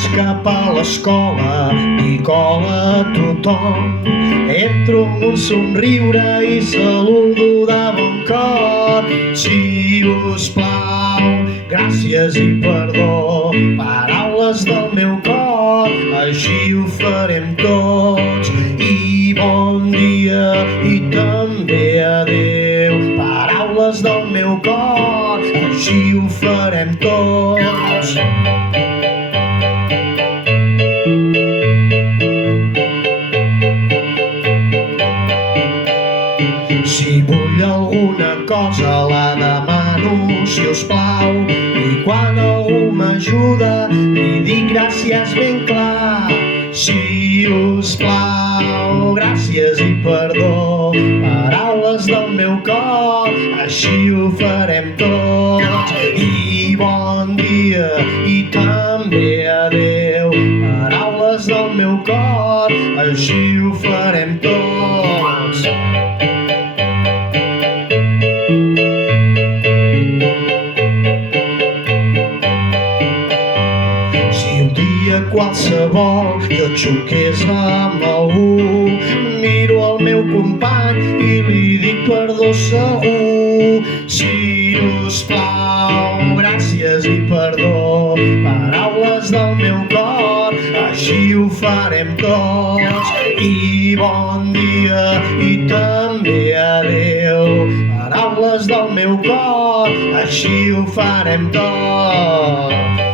vaig cap a l'escola i cola tothom. Entro amb un somriure i saludo de bon cor. Si us plau, gràcies i perdó, paraules del meu cor, així ho farem tots. I bon dia i també adeu, paraules del meu cor, així ho farem tots. Si vull alguna cosa la demano, si us plau, i quan algú m'ajuda li dic gràcies ben clar. Si us plau, gràcies i perdó, paraules del meu cor, així ho farem tots. I bon dia i també adeu, paraules del meu cor, així ho farem tots. Qualsevol jo xoqués amb algú, miro el meu company i li dic perdó segur. Si us plau, gràcies i perdó, paraules del meu cor, així ho farem tots. I bon dia i també adeu, paraules del meu cor, així ho farem tots.